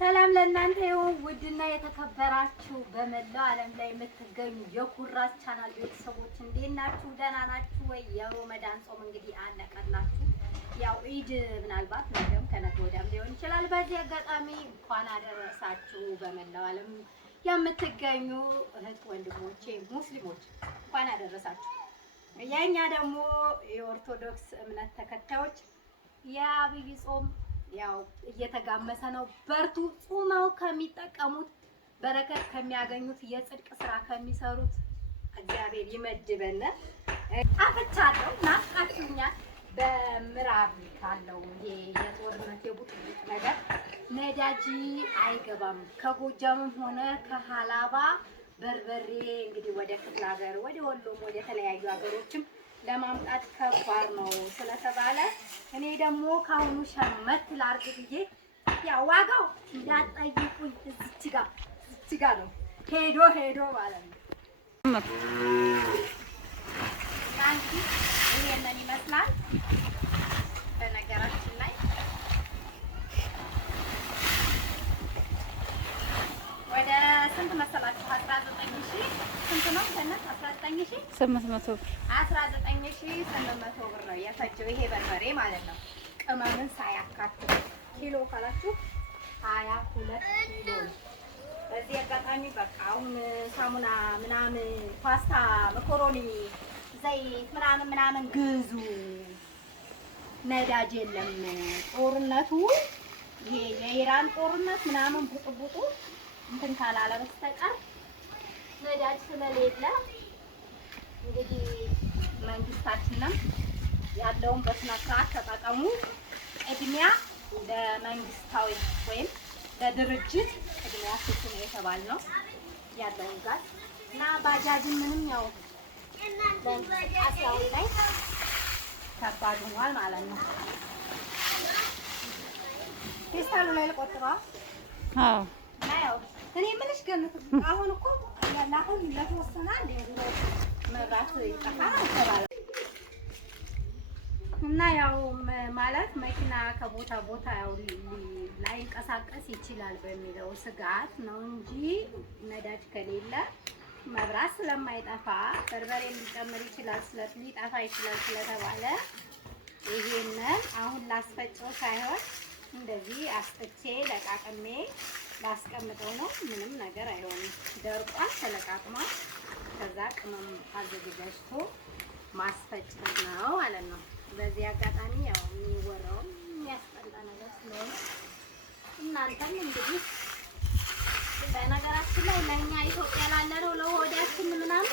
ሰላም ለእናንተ ይሁን ውድና የተከበራችሁ በመላው ዓለም ላይ የምትገኙ የኩራዝ ቻናል ቤተሰቦች እንዴት ናችሁ? ደህና ናችሁ ወይ? የሮመዳን ጾም እንግዲህ አለቀላችሁ። ያው ኢድ ምናልባት ነገም ከነገ ወዲያም ሊሆን ይችላል። በዚህ አጋጣሚ እንኳን አደረሳችሁ በመላው ዓለም የምትገኙ እህት ወንድሞቼ ሙስሊሞች እንኳን አደረሳችሁ። የኛ ደግሞ የኦርቶዶክስ እምነት ተከታዮች የአብይ ጾም ያው እየተጋመሰ ነው። በርቱ። ጾመው ከሚጠቀሙት በረከት ከሚያገኙት የጽድቅ ስራ ከሚሰሩት እግዚአብሔር ይመድበን። አፍቻለሁ፣ ናፍቃችሁኛል። በምዕራብ ካለው ይሄ የጦርነት የቡጥቡጥ ነገር ነዳጅ አይገባም። ከጎጃምም ሆነ ከሀላባ በርበሬ እንግዲህ ወደ ክፍለ ሀገር ወደ ወሎም ወደ ተለያዩ ሀገሮችም ለማምጣት ከባድ ነው ስለተባለ እኔ ደግሞ ካሁኑ ሸመት ላርግ ብዬ ያው ዋጋው እንዳትጠይቁኝ እዚች ጋር ነው ሄዶ ማለት ነው። አንቺ ይሄንን ይመስላል። በነገራችን ላይ ወደ ስንት መሰላችሁ? 19000 ስንት ነው? ከነስ 19800 ብር 19800 ብር ነው የፈጀው ይሄ በርበሬ ማለት ነው። ቅመምን ሳያካትት ኪሎ ካላችሁ 22 ኪሎ ነው። በዚህ አጋጣሚ በቃ አሁን ሳሙና ምናምን ፓስታ፣ መኮሮኒ፣ ዘይት ምናምን ግዙ። ነዳጅ የለም። ጦርነቱ ይሄ የኢራን ጦርነት ምናምን ቡጥቡጡ እንትን ካላለ በስተቀር ነዳጅ ስለሌለ እንግዲህ መንግስታችንም ያለውን በስነ ስርዓት ተጠቀሙ። ቅድሚያ ለመንግስታዊ ወይም ለድርጅት ቅድሚያ ስጡ ነው የተባልነው። ያለውን ጋር እና ባጃጅን ምንም ያው በእንቅስቃሴው ላይ ከባድ ሆኗል ማለት ነው። ፌስታሉ ላይ ልቆጥባ። አዎ ያው እኔ የምልሽ ግን አሁን እኮ ያላሁን ለተወሰነ አንድ መብራት ይጠፋል ተባለ እና ያው ማለት መኪና ከቦታ ቦታ ያው ላይንቀሳቀስ ይችላል በሚለው ስጋት ነው እንጂ ነዳጅ ከሌለ መብራት ስለማይጠፋ በርበሬ ሊጨምር ይችላል ሊጠፋ ይችላል ስለተባለ ይሄንን አሁን ላስፈጨው ሳይሆን እንደዚህ አስፈጭቼ ለቃቅሜ ላስቀምጠው ነው። ምንም ነገር አይሆንም። ደርቋል፣ ተለቃቅሟል። ከዛ ቅመም አዘጋጅቶ ማስፈጨት ነው ማለት ነው። በዚህ አጋጣሚ ያው የሚወራው የሚያስጠላ ነገር ስለሆነ እናንተም እንግዲህ በነገራችን ላይ ለኛ ኢትዮጵያ ላለነው ለሆዳችን ምናምን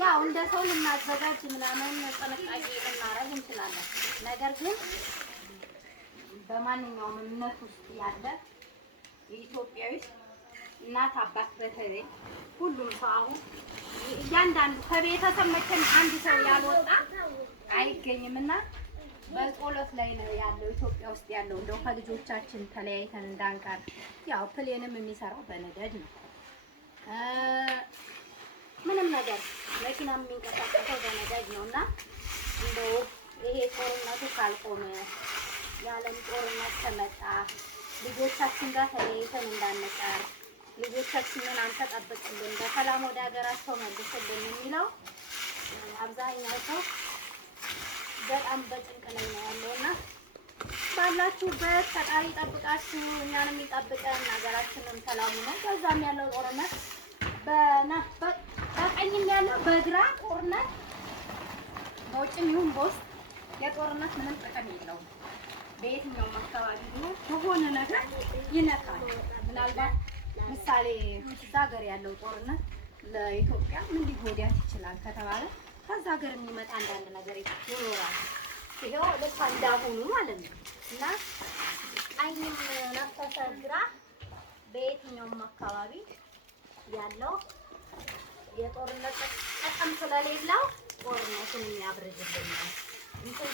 ያው እንደ ሰው ልናዘጋጅ ምናምን ጥንቃቄ ልናረግ እንችላለን። ነገር ግን በማንኛውም እምነት ውስጥ ያለ የኢትዮጵያዊ እናት አባት በተለይ ሁሉም ሰው አሁን እያንዳንዱ ከቤተሰብ መቼም አንድ ሰው ያልወጣ አይገኝምና በጸሎት ላይ ነው ያለው ኢትዮጵያ ውስጥ ያለው። እንደው ከልጆቻችን ተለያይተን እንዳንቀር ያው ፕሌንም የሚሰራው በነዳጅ ነው። ምንም ነገር መኪናም የሚንቀሳቀሰው በነዳጅ ነውና እንደው ይሄ ጦርነቱ ካልቆመ የዓለም ጦርነት ከመጣ ልጆቻችን ጋር ተለያይተን እንዳንቀር ልጆቻችንን አንተ ጠብቅልን፣ በሰላም ወደ ሀገራቸው መልስልን የሚለው አብዛኛው ሰው በጣም በጭንቅ ላይ ነው ያለውና ባላችሁበት ፈጣሪ ጠብቃችሁ እኛንም ይጠብቀን፣ ሀገራችንን ሰላሙ ነው። በዛም ያለው ጦርነት በቀኝም ያለው በግራ ጦርነት በውጭም ይሁን በውስጥ የጦርነት ምንም ጥቅም የለውም። በየትኛውም አካባቢ ቢሆን በሆነ ነገር ይነካል። ምናልባት ምሳሌ እዛ ሀገር ያለው ጦርነት ለኢትዮጵያ ምን ሊጎዳት ይችላል ከተባለ ከዛ ሀገር የሚመጣ አንዳንድ ነገር ይኖራል። ይሄው ልክ እንዳሁኑ ማለት ነው እና ቀኝም ነፈሰ ግራ በየትኛውም አካባቢ ያለው የጦርነት ጥቅም ስለሌለው ጦርነቱን የሚያብርድልን ነው። እንትን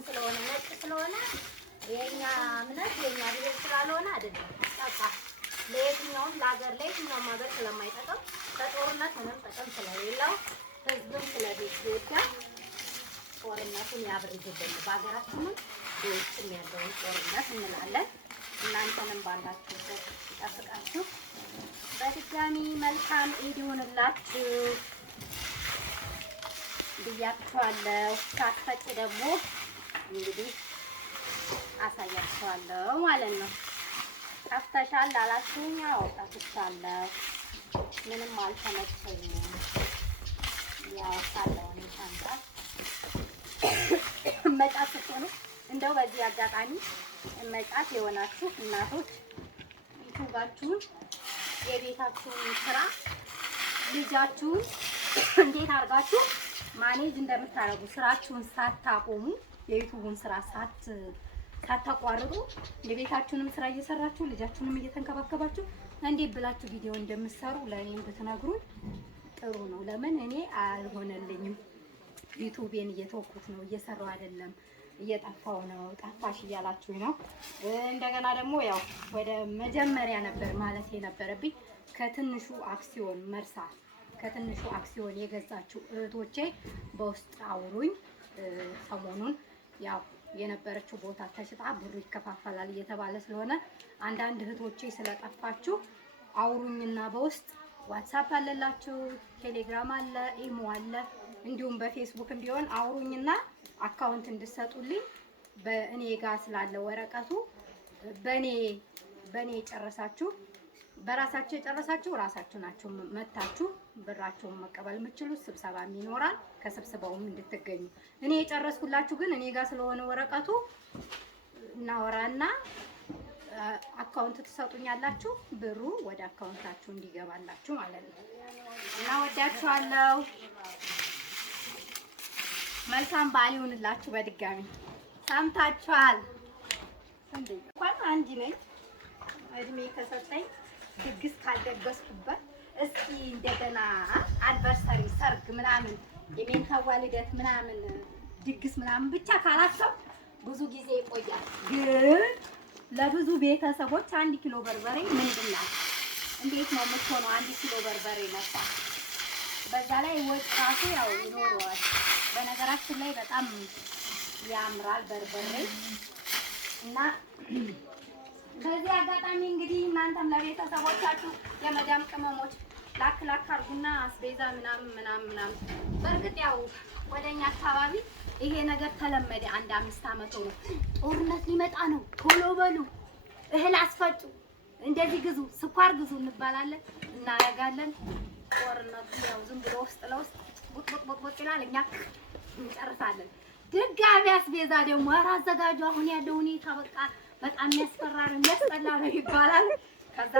ስለሆነ ነጭ ስለሆነ የኛ እምነት የኛ ብሔር ስላልሆነ አይደለም። በቃ ለየትኛውም ለሀገር ለየትኛውም ሀገር ስለማይጠቅም በጦርነት ምንም ጥቅም ስለሌለው ህዝብም ስለቤት ጦርነቱን ያብርድልን በሀገራችንም በውጭም ያለ ያለው ጦርነት እንላለን። እናንተንም ባላችሁበት ይጠብቃችሁ። በድጋሚ መልካም ኢድ ይሁንላችሁ ብያችኋለሁ። ሳትፈጭ ደግሞ እንግዲህ አሳያችኋለሁ ማለት ነው። ጠፍተሻል አላችሁኝ? አዎ ጠፍቻለሁ። ምንም አልተመቸኝም። ያው ሳለውን ታንጣት መጫት ስትሆኑ እንደው በዚህ አጋጣሚ መጫት የሆናችሁ እናቶች ዩቲዩባችሁን የቤታችሁን ስራ ልጃችሁን እንዴት አድርጋችሁ ማኔጅ እንደምታደርጉ ስራችሁን ሳታቆሙ የዩቲዩቡን ስራ ሳታቋርጡ የቤታችሁንም ስራ እየሰራችሁ ልጃችሁንም እየተንከባከባችሁ እንዴት ብላችሁ ቪዲዮ እንደምትሰሩ ለእኔም ብትነግሩኝ ጥሩ ነው። ለምን እኔ አልሆነልኝም። ዩቲዩቤን እየተወኩት ነው፣ እየሰራው አይደለም፣ እየጠፋው ነው። ጠፋሽ እያላችሁ ነው። እንደገና ደግሞ ያው ወደ መጀመሪያ ነበር ማለት የነበረብኝ ከትንሹ አክሲዮን መርሳ ከትንሹ አክሲዮን የገዛችሁ እህቶቼ በውስጥ አውሩኝ። ሰሞኑን ያው የነበረችው ቦታ ተሽጣ ብሩ ይከፋፈላል እየተባለ ስለሆነ አንዳንድ እህቶቼ ስለጠፋችሁ አውሩኝና በውስጥ ዋትስአፕ አለላችሁ፣ ቴሌግራም አለ፣ ኢሞ አለ፣ እንዲሁም በፌስቡክም ቢሆን አውሩኝና አካውንት እንድትሰጡልኝ በእኔ ጋር ስላለ ወረቀቱ በእኔ የጨረሳችሁ በራሳችሁ የጨረሳችሁ ራሳችሁ ናችሁ መታችሁ ብራችሁን መቀበል የምትችሉት። ስብሰባም ይኖራል፣ ከስብሰባውም እንድትገኙ። እኔ የጨረስኩላችሁ ግን እኔ ጋር ስለሆነ ወረቀቱ እናወራና አካውንት ትሰጡኛላችሁ፣ ብሩ ወደ አካውንታችሁ እንዲገባላችሁ ማለት ነው። እና ወዳችኋለሁ። መልካም በዓል ይሁንላችሁ። በድጋሚ ሰምታችኋል። እንኳን አንድ ነኝ እድሜ ከሰጠኝ ድግስ ካልደገስኩበት እስኪ እንደገና አኒቨርሰሪ ሰርግ ምናምን የሜንታዋ ልደት ምናምን ድግስ ምናምን ብቻ ካላሰብ ብዙ ጊዜ ይቆያል። ግን ለብዙ ቤተሰቦች 1 ኪሎ በርበሬ ምንድን ነው? እንዴት ነው የምትሆነው? 1 ኪሎ በርበሬ ነፋ። በዛ ላይ ወጥ ራሱ ያው ይኖረዋል። በነገራችን ላይ በጣም ያምራል በርበሬ እና በዚህ አጋጣሚ እንግዲህ እናንተም ለቤተሰቦቻችሁ የመዳም ቅመሞች ላክ አድርጉና አስቤዛ ምናምን። በእርግጥ ያው ወደኛ አካባቢ ይሄ ነገር ተለመደ። 5 ዓመት ሆኖ ጦርነት ሊመጣ ነው፣ ቶሎ በሉ እህል አስፈጩ፣ እንደዚህ ግዙ፣ ስኳር ግዙ እንባላለን፣ እናረጋለን። ጦርነቱ ያው ዝም ብሎ ውስጥ ለውስጥ ቡጥ ይላል፣ እኛ እንጨርሳለን። ድጋሚ አስቤዛ ደግሞ ኧረ አዘጋጁ፣ አሁን ያለው ሁኔታ በቃ በጣም የሚያስፈራ ነው፣ የሚያስጠላ ነው ይባላል። ከዛ